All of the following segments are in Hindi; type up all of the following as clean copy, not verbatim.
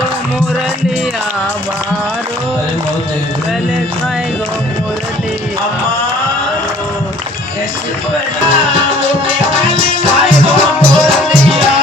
गो मुरलिया मारो गले खाए गो मुरलिया मारो कैसे बड़ा गले खाए गो मुरलिया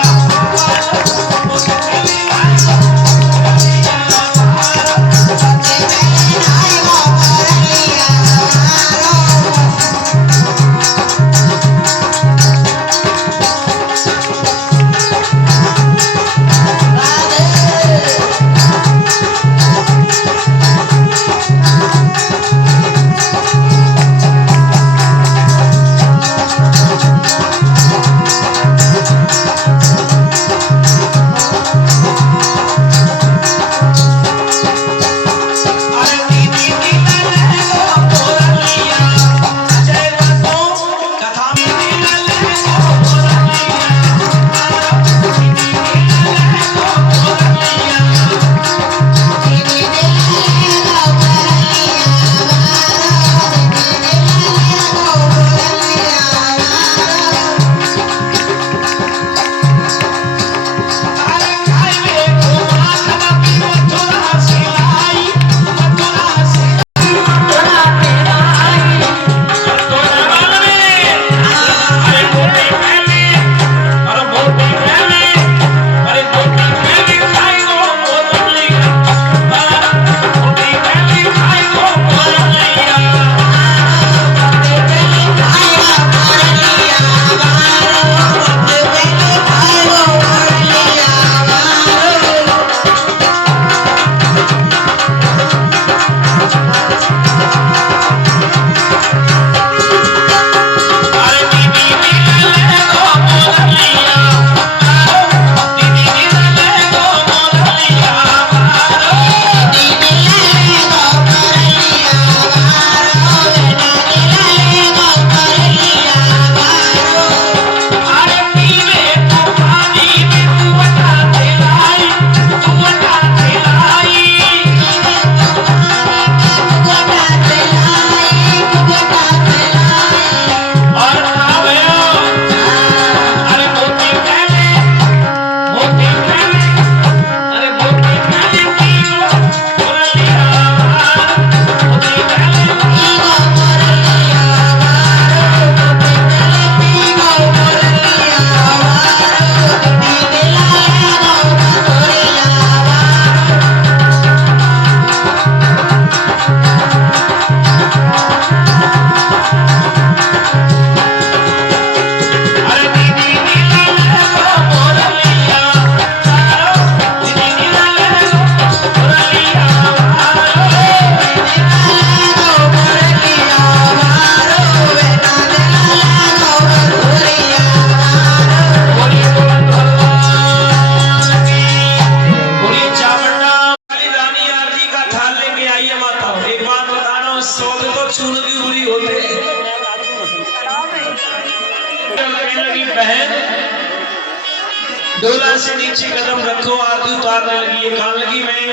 डोला से नीचे कदम रखो, आरती उतारने लगी। ये कहने लगी मैं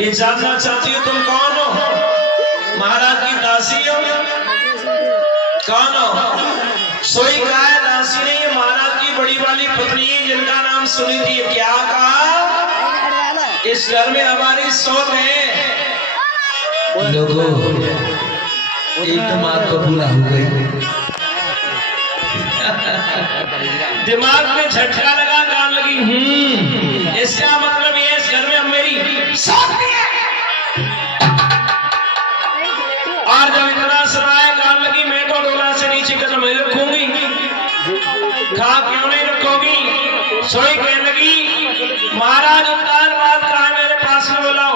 ये जानना चाहती हूँ तुम कौन हो? महाराज की दासी हो? कौन हो? सोई कहा है दासी ने, ये महाराज की बड़ी वाली पत्नी है जिनका नाम सुनी थी। क्या कहा? इस घर में हमारी सोच है। लोगों एकदम आपको भूला हो गई। दिमाग में झटका लगा, कान लगी इसका मतलब ये इस घर में अब मेरी साथ नहीं है। और जब इतना सुनाया, कान लगी मैं तो डोला से नीचे कदम नहीं रखूंगी। कहा क्यों नहीं रखोगी? सोई कहने लगी महाराज उतार बात कहा मेरे पास में बुलाओ।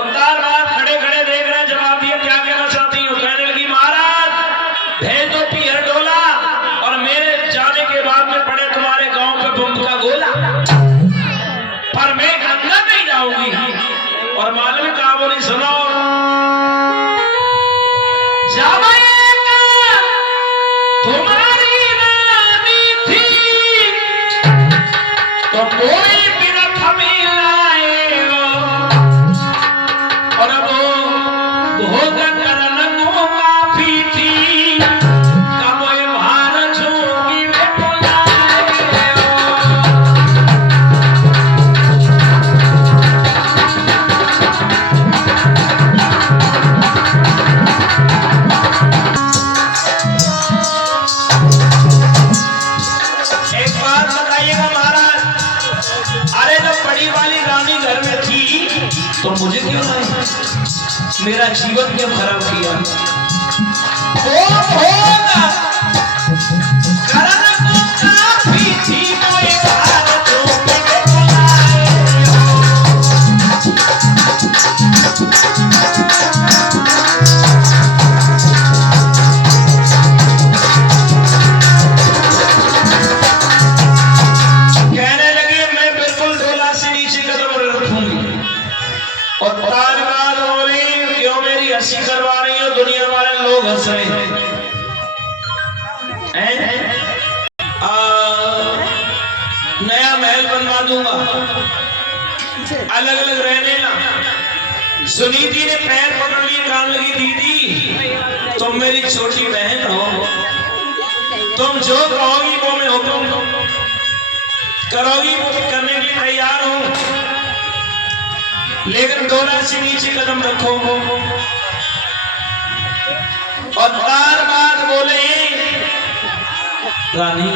उतार बात खड़े खड़े देख रहे हैं, जवाब दिया क्या कहना चाहती हूँ? कहने लगी महाराज भेज दो पीहर डोला और मेरे जाने के बाद में पड़े तुम्हारे गांव पे बम का गोला, पर मैं अंदर नहीं जाऊंगी। और मालूम कहा बोली सुनो, तुम्हारी नानी थी तो कोई भी रथ मिलाए तो मुझे क्यों लाए, मेरा जीवन क्यों खराब किया। नया महल बनवा दूंगा, अलग अलग रहने ना। सुनीति ने पैर पकड़ लिए, कान लगी दीदी तुम मेरी छोटी बहन हो, तुम जो कहोगी वो मैं हुक्म करोगी करने के लिए तैयार हूं, लेकिन डोला से नीचे कदम रखो। और बार बार बोले रानी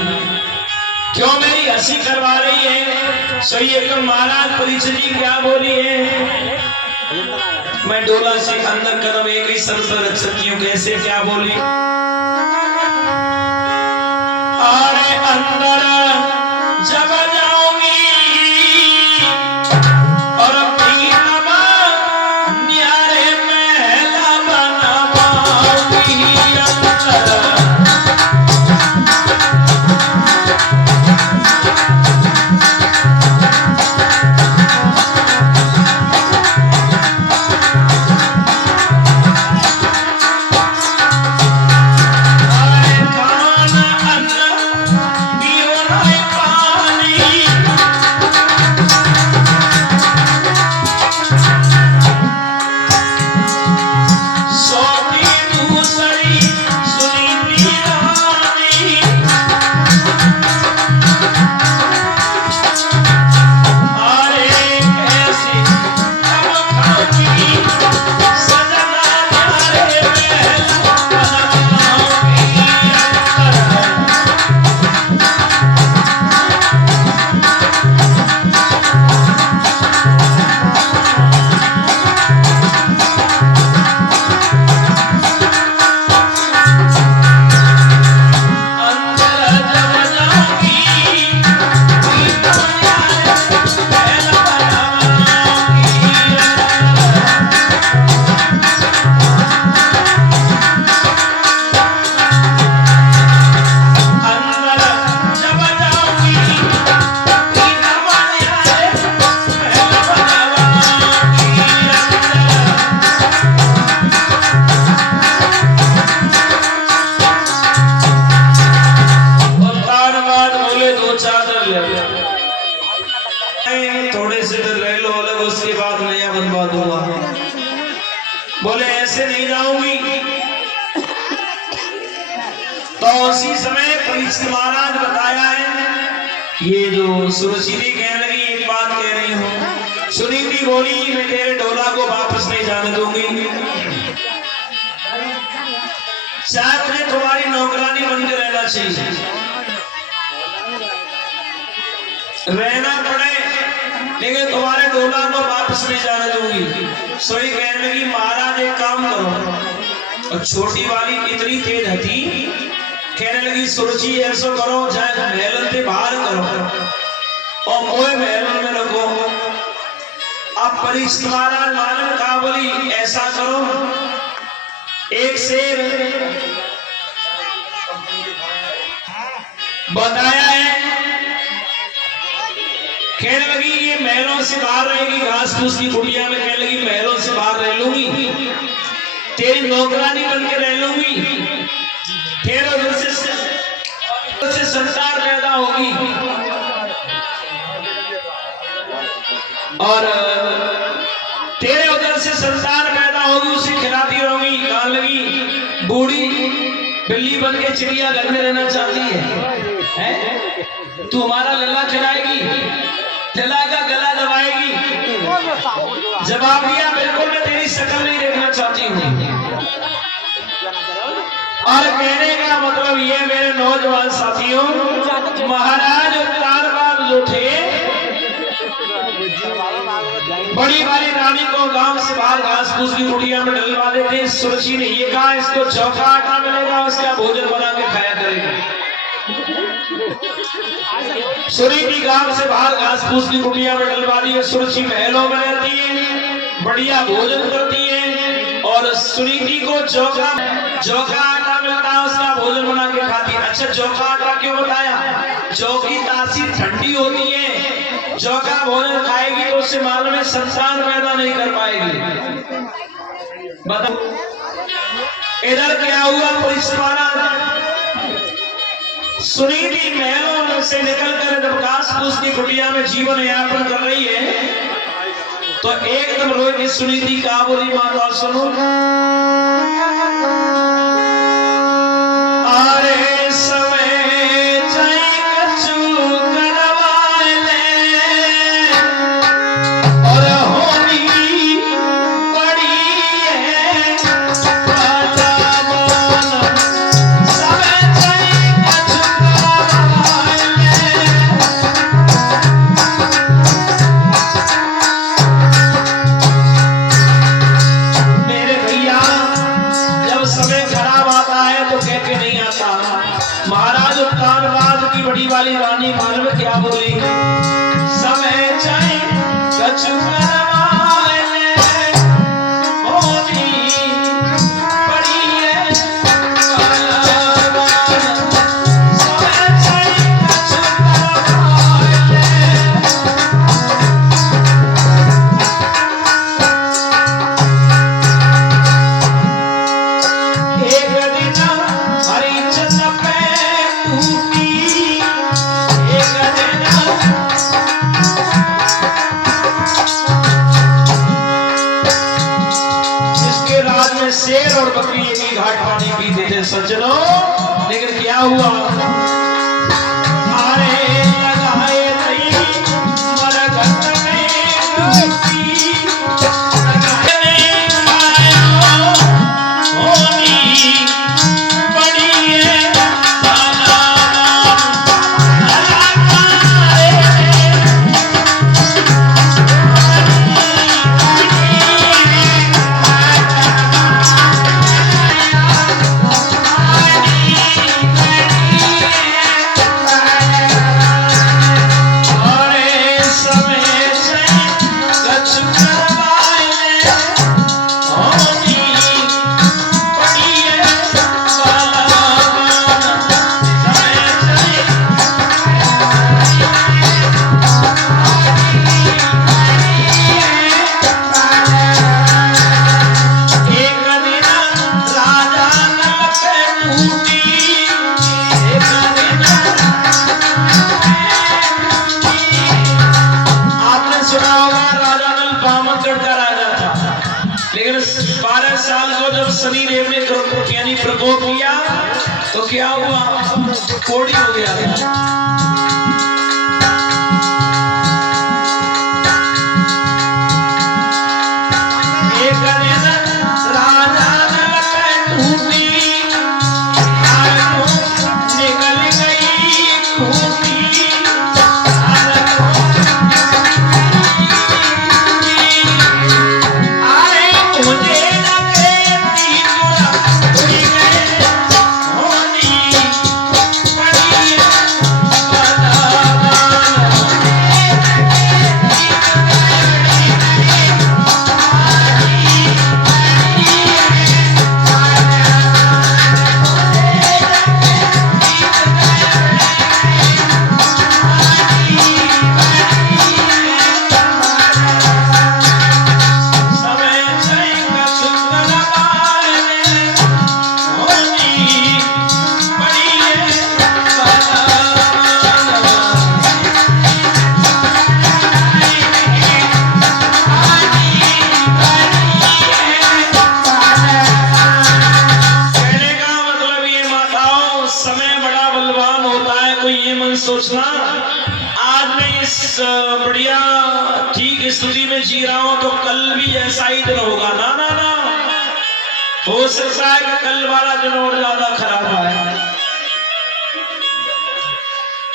क्यों मेरी हंसी करवा रही है। सही है, तो महाराज परीक्षा जी क्या बोली है, मैं डोला से अंदर कदम एक ही सर पर रख सकती हूँ। कैसे, क्या बोली, अरे अंदर जब जाऊंगी और न्यारे महला बनवाऊंगी, थोड़े से तो रह लो अलग, उसके बाद नया बनवा दूंगा। बोले ऐसे नहीं जाऊंगी। तो उसी समय परीक्षित महाराज बताया है, ये जो सुरुचि कहने लगी एक बात कह रही हूँ। सुनीति बोली मैं तेरे डोला को वापस नहीं जाने दूंगी, चाहे तुझे तुम्हारी नौकरानी बनकर रहना चाहिए, रहना पड़े, लेकिन तुम्हारे डोला को वापस नहीं जाने दूंगी। सोई कहने लगी महाराज एक काम करो। और छोटी वाली इतनी तेज हथी, कहने लगी सुरुचि ऐसा करो, चाहे महल से बाहर करो और मोए महल में रखो। अब परीक्षित महाराज मालूम कहा, बोली ऐसा करो, एक शेर बताया है, कहने लगी ये महलों से बाहर रहेगी, घास फूस की कुटिया में, कहने लगी महलों से बाहर रह लूंगी, तेरी नौकरानी बन के रह लूंगी, फिर उधर से संतान पैदा होगी और तेरे उधर से संतान पैदा होगी, उसे खिलाती रहूंगी। कहने लगी बूढ़ी बिल्ली बन के चिड़िया घर में रहना चाहती है? तू हमारा लल्ला खिलाएगी, लल्ला का गला दबाएगी? जवाब दिया बिल्कुल मैं तेरी शक्ल नहीं देखना चाहती हूँ। और कहने का मतलब ये मेरे नौजवान साथियों, महाराज उत्तानपाद जो थे बड़ी वाली रानी को गांव से बाहर घास फूस की कुटिया में डलवा देते। सुरक्षी ने ये कहा इसको चौका आटा मिलेगा, उसका भोजन बना के खाया करेगा। सुरी की गांव से बाहर घास फूस की कुटिया में डलवा दी है। सुरक्षी महलों में रहती है, बढ़िया भोजन करती है और सुरीति को चौका आटा मिलता है, उसका भोजन बना के खाती है। अच्छा चौका आटा क्यों बताया? जौ की तासीर ठंडी होती है, जौ का भोजन खाएगी तो उससे माल में संतान पैदा नहीं कर पाएगी। बताओ इधर क्या हुआ? पुलिस वाला सुनीति महलों से निकलकर जब घास फूस की कुटिया में जीवन यापन कर रही है तो एकदम रोई सुनीति का बोली, माता सुनो अरे समय वाली रानी मालूम क्या बोली? समय चाहे कछु करवाले होनी पड़ी है समय चाहे कछु करवाले। एक दिन हरिचंद्र पे टूटी, शेर और बकरी एक ही घाट पानी पीते थे सज्जनों। लेकिन क्या हुआ? अरे लगाए नहीं मरघट में डूबी, होनी बड़ी है शनिदेव ने यानी प्रकोप किया तो क्या हुआ? कोड़ी हो गया था। एक दिन राजा टूटी, निकल गई खूटी, सोचना आज मैं इस बढ़िया ठीक स्थिति में जी रहा हूं तो कल भी ऐसा ही दिन होगा। ना ना ना, हो सकता है कि कल वाला दिन और ज्यादा खराब है।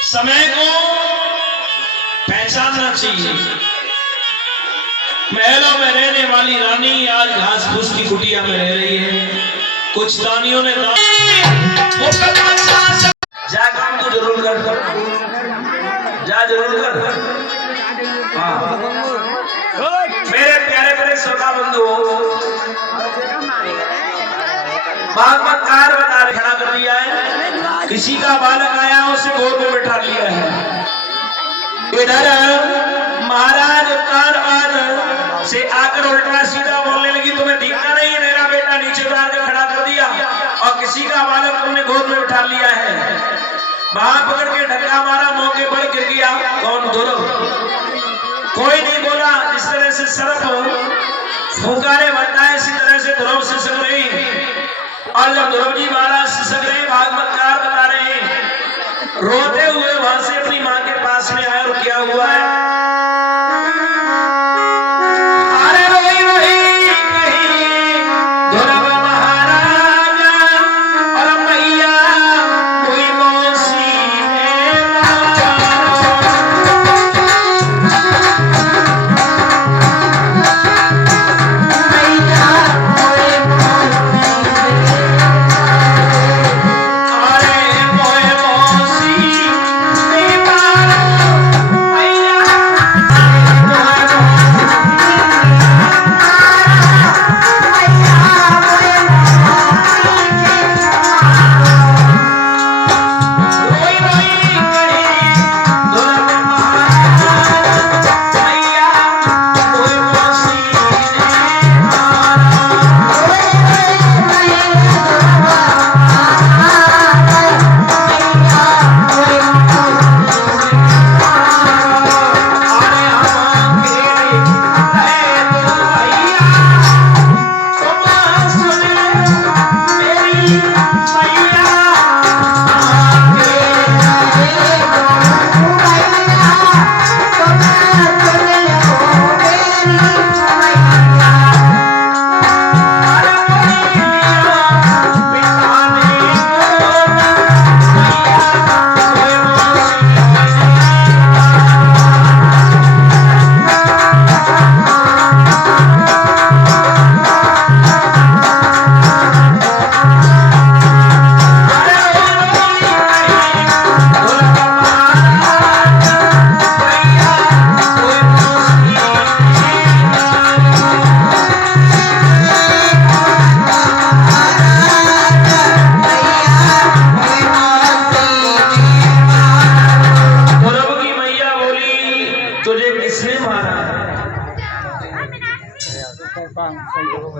समय को पहचानना चाहिए। महलों में रहने वाली रानी आज घास फूस की कुटिया में रह रही है। कुछ दानियों ने जा काम तो जरूर कर, जा जरूर कर। हाँ मेरे प्यारे प्यारे श्रोता बंधुओं, भागवतकार बता रहे खड़ा कर दिया है, किसी का बालक आया उसे गोद में बैठा लिया है। इधर महाराज अवतार से आकर उल्टा सीधा बोलने लगी, तुम्हें दिखता नहीं मेरा बेटा नीचे उतार के खड़ा कर दिया और किसी का बालक तुमने गोद में बैठा लिया है। वहां पकड़ के धक्का मारा, मौके पर गिर गया। कौन? ध्रुव। कोई नहीं बोला। जिस तरह से सर्प फुंकारे बनता है इसी तरह से ध्रुव सिसक रही। और जब ध्रुव जी महाराज सिसक रहे, भागवतकार बता रहे हैं, रोते हुए वहां से अपनी मां के पास में आए। और क्या हुआ है? अरे वही वही ध्रुव महाराजा और मैया कोई मौसी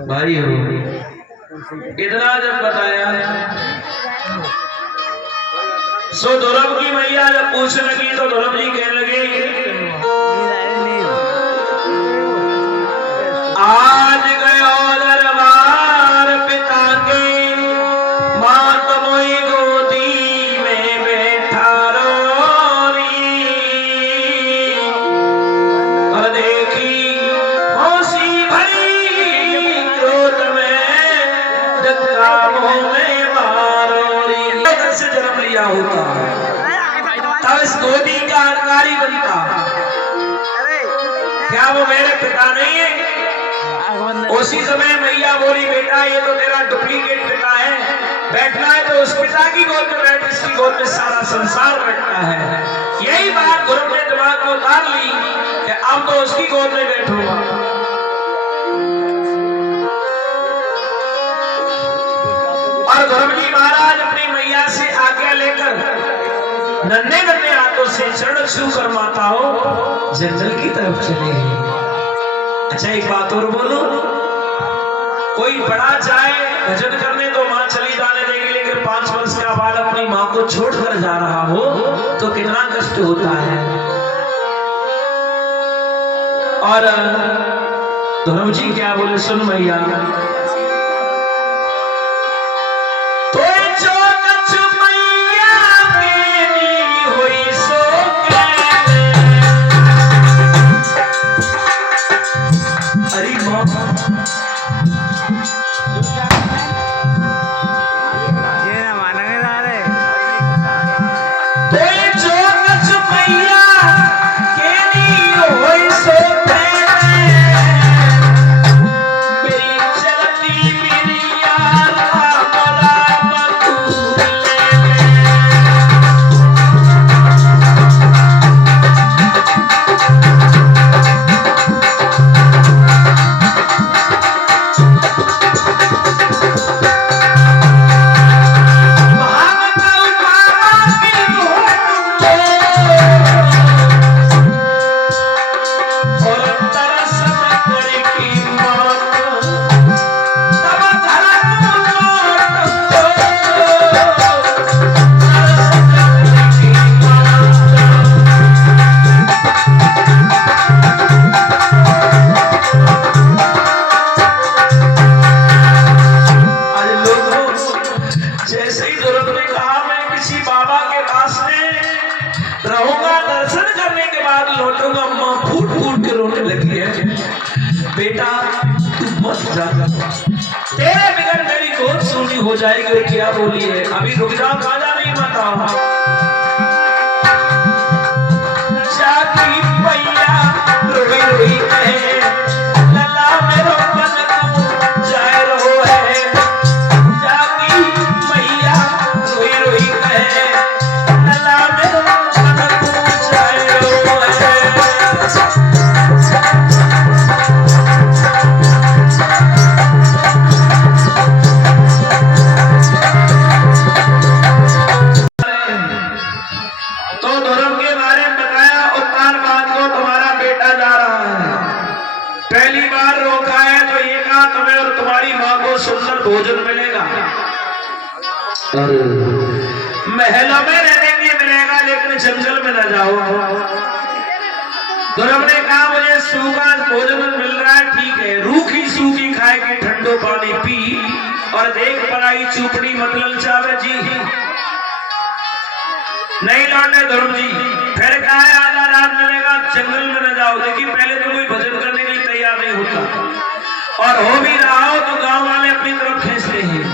भाई हो। इतना जब बताया सो ध्रुव की मैया जब पूछने लगी तो ध्रुव जी कहने लगे, आज गयो दरबार पिता के, मात मोई गोदी में बैठा रोरी। और देखी मौसी भरी क्रोध में धक्का मुंह में मारोरी। से जन्म लिया होता तब इस गोदी का अधिकारी बनता। क्या वो मेरे पिता नहीं है? उसी समय मैया बोली, बेटा ये तो तेरा डुप्लीकेट पिता है, बैठना है तो उस पिता की गोद में बैठ, इसकी गोद में सारा संसार बैठता है। यही बात ध्रुव ने दिमाग में उतार ली कि अब तो उसकी गोद में बैठूंगा। और ध्रुव जी महाराज अपनी मैया से आज्ञा लेकर नन्हे नन्हे हाथों से चरण छू कर माताओं जंगल की तरफ चले गए। अच्छा एक बात और बोलूं, कोई बड़ा चाहे भजन करने तो मां चली जाने देगी, लेकिन 5 वर्ष का बाल अपनी मां को छोड़कर जा रहा हो तो कितना कष्ट होता है। और ध्रुव जी क्या बोले, सुन मैया, बेटा तू मत जा, तेरे बिगड़ मेरी गोद सूनी हो जाएगी। और क्या बोली है, अभी रुक जाओ, राजा नहीं बताओ। जाती मैया रोई रोई कहे, लला मेरो मन को जाए रहो है। जाती मैया रोई रोई कहे, लला मेरो मन को जाए रहो है। सुंदर भोजन मिलेगा, महलों में रहने के लिए मिलेगा, लेकिन जंगल में न जाओ। ध्रुव ने कहा मुझे सूखा भोजन मिल रहा है, ठीक है, रूखी सूखी खाएगी, ठंडो पानी पी और देख पड़ाई चूपड़ी मत ललचावे जी। नहीं लौटे ध्रुव जी, फिर कहा है आधा रात मिलेगा, जंगल में न जाओ। देखिए पहले तो कोई भजन करने के लिए तैयार नहीं होता, और हो भी रहा हो तो गांव वाले अपनी तरफ खींचते हैं।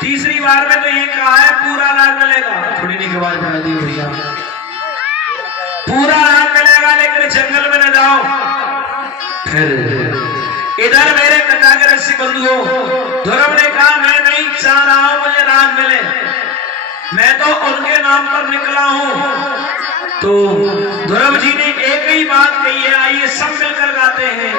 तीसरी बार में तो ये कहा है पूरा रात मिलेगा, थोड़ी नहीं की आवाज बढ़ा दी भैया, पूरा रात मिलेगा लेकिन जंगल में न जाओ। फिर इधर मेरे कथा के रस्सी बंधुओं, ध्रुव ने कहा मैं नहीं चाह रहा हूं मुझे रात मिले, मैं तो उनके नाम पर निकला हूं। तो ध्रुव जी ने एक ही बात कही है, आइए सब मिलकर गाते हैं।